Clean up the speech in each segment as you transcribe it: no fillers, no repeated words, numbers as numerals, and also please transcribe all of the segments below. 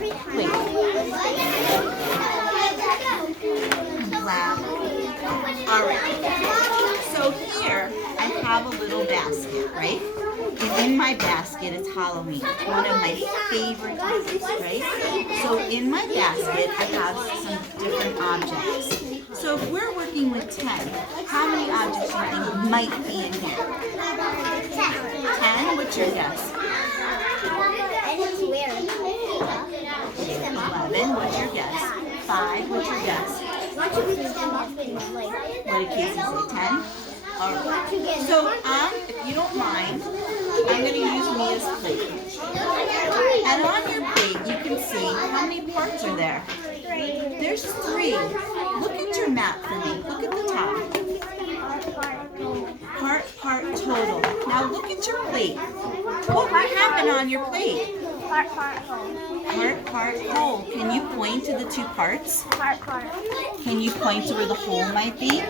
Wait. Wow. All right. So here I have a little basket, right? And in my basket, it's Halloween. It's one of my favorite times, right? So in my basket, I have some different objects. So if we're working with 10, how many objects do you think might be in here? 10? What's your guess? 11. What's your guess? 5. What's your guess? What did Casey say? 10? All right. So if you don't mind, I'm going to use Mia's plate. And on your plate, you can see how many parts are there. There's 3. Look at your map for me. Look at the top. Part, total. Now look at your plate. What would happen on your plate? Part, whole. Part, whole. Can you point to the 2 parts? Part. Can you point to where the hole might be?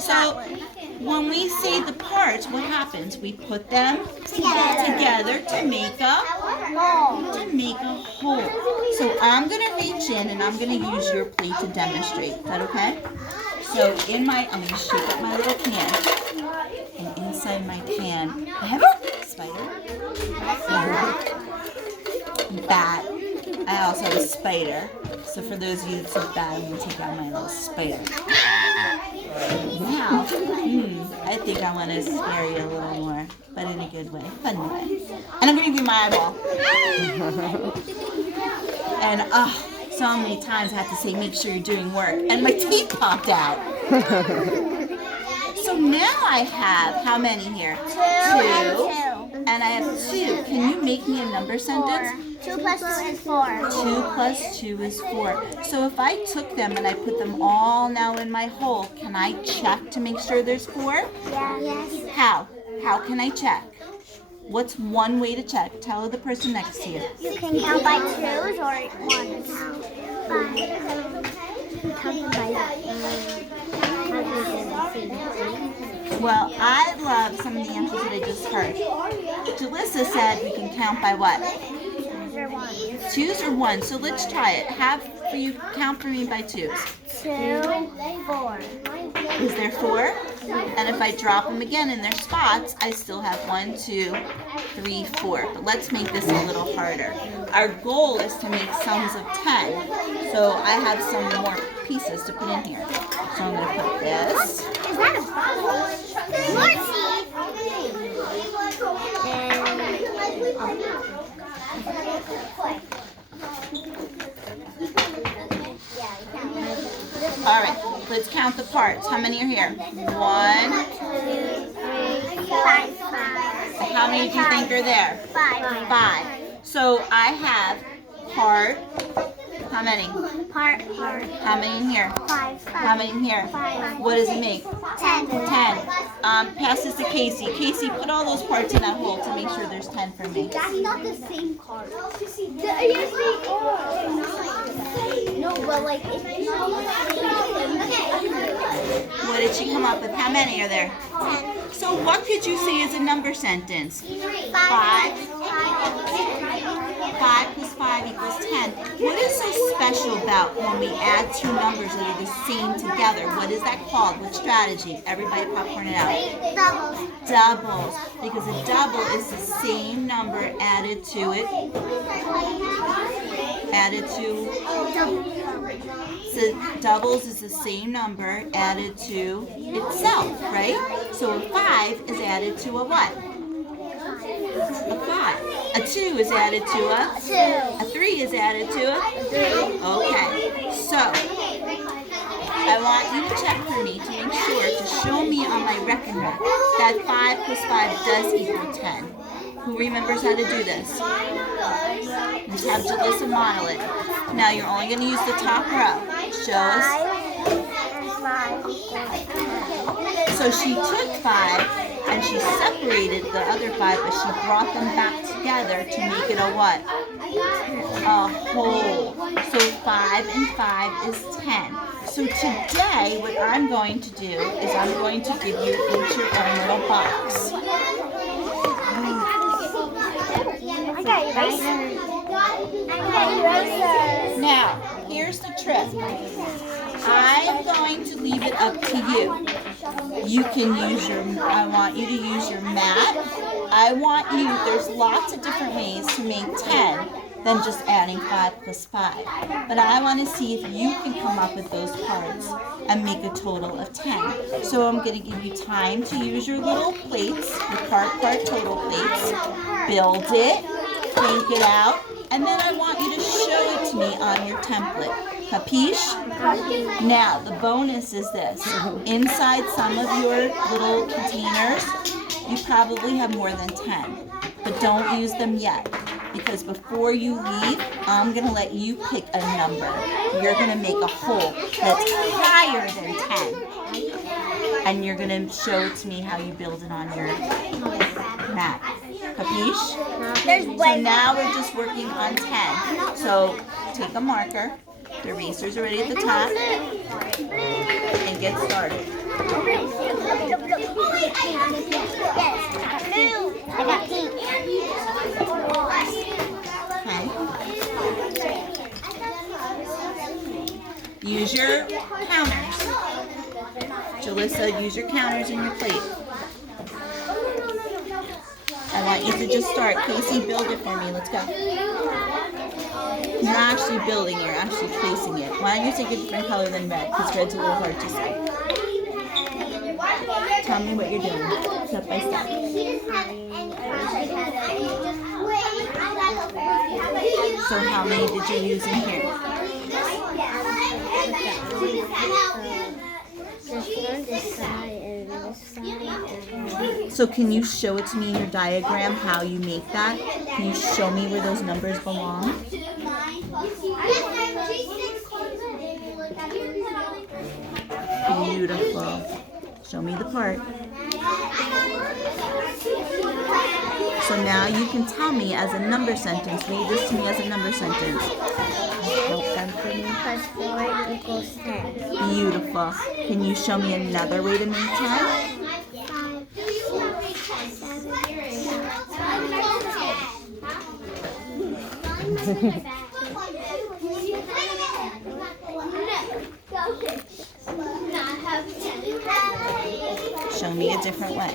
So when we say the parts, what happens? We put them together to make a hole. So I'm going to reach in and I'm going to use your plate to demonstrate. Is that okay? So I'm going to shake up my little pan. And inside my pan, I have a spider. Bat. I also have a spider. So for those of you that said bat, I'm going to take out my little spider. Now, I think I want to scare you a little more, but in a good way, fun way. And I'm going to give you my eyeball. And so many times I have to say, make sure you're doing work. And my teeth popped out. So now I have, how many here? 2. And I have 2. Can you make me a number sentence? 2 plus 2 is 4. 2 plus 2 is 4. So if I took them and I put them all now in my hole, can I check to make sure there's 4? Yes. How? How can I check? What's one way to check? Tell the person next to you. You can count by 2s or 1s. Count by Well, I love some of the answers that I just heard. Jalissa said we can count by what? 2s or 1s. So let's try it. Count for me by 2s. 2, 4. Is there 4? And if I drop them again in their spots, I still have 1, 2, 3, 4. But let's make this a little harder. Our goal is to make sums of 10. So I have some more pieces to put in here. So I'm going to put this. Is that a ball? All right, let's count the parts. How many are here? 1. 2, 3, 5. How many do you think are there? 5. 5. So I have part. How many? Part. How many in here? 5. How many in here? 5. What does it make? 10. 10. Pass this to Casey. Casey, put all those parts in that hole to make sure there's 10 for me. That's not the same card. No, but like it's not the same. What did she come up with? How many are there? 10. So what could you say is a number sentence? 5. 5 plus 5 equals 10. What is so special about when we add 2 numbers that are the same together? What is that called? What strategy? Everybody popcorn it out. Doubles. Doubles. Because a double is the same number added to it. So doubles is the same number added to itself, right? So a 5 is added to a what? A 5. A 2 is added to a 2. A 3 is added to a 3. Okay. So I want you to check for me to make sure to show me on my record that 5 plus 5 does equal 10. Who remembers how to do this? Let's have Jalissa model it. Now you're only going to use the top row. Show us. 5 equals 10. So she took 5 and she separated the other 5, but she brought them back together to make it a what? A whole. So 5 and 5 is 10. So today what I'm going to do is I'm going to give you each your own little box. I got you guys. Now, here's the trick. I'm going to leave it up to you. You can use I want you to use your mat. There's lots of different ways to make 10 than just adding 5 plus 5. But I want to see if you can come up with those parts and make a total of 10. So I'm going to give you time to use your little plates, your part total plates, build it, think it out, and then I want you to show it to me on your template. Capiche? Now, the bonus is this. Inside some of your little containers, you probably have more than 10. But don't use them yet. Because before you leave, I'm going to let you pick a number. You're going to make a hole that's higher than 10. And you're going to show it to me how you build it on your mat. Capiche? So now we're just working on 10. So take a marker. The erasers are ready at the top. And get started. I got pink. Use your counters. Jalissa, use your counters in your plate. I want you to just start. Casey, build it for me. Let's go. You're not actually building, you're actually placing it. Why don't you take a different color than red? Because red's a little hard to see. Tell me what you're doing, step by step. So how many did you use in here? So can you show it to me in your diagram how you make that? Can you show me where those numbers belong? Beautiful. Show me the part. So now you can tell me as a number sentence. Read this to me as a number sentence. 4 equals 10. Beautiful. Can you show me another way to make 10? Show me a different way.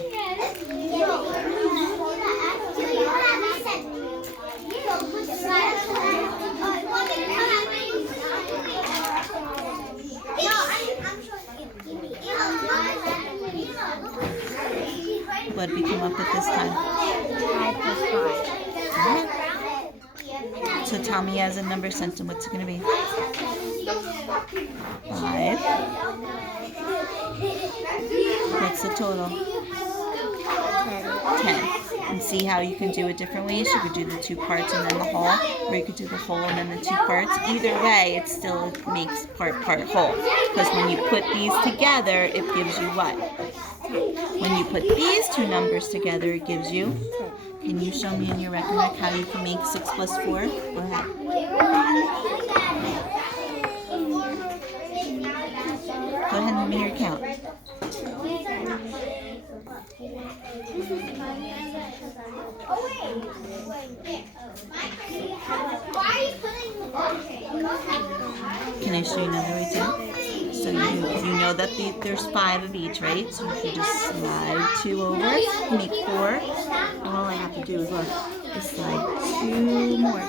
What did we come up with this time? 5 plus 5. So tell me as a number sentence, what's it going to be? 5. What's the total? 10. And see how you can do it different ways? You could do the 2 parts and then the whole, or you could do the whole and then the 2 parts. Either way, it still makes part whole. Because when you put these together, it gives you what? When you put these 2 numbers together, it gives you. Can you show me in your record how you can make 6 plus 4? Go ahead. Go ahead and let me hear your count. Can I show you another way too? So you know that there's 5 of each, right? So if you just slide 2 over, make 4. And all I have to do is look, just slide 2 more.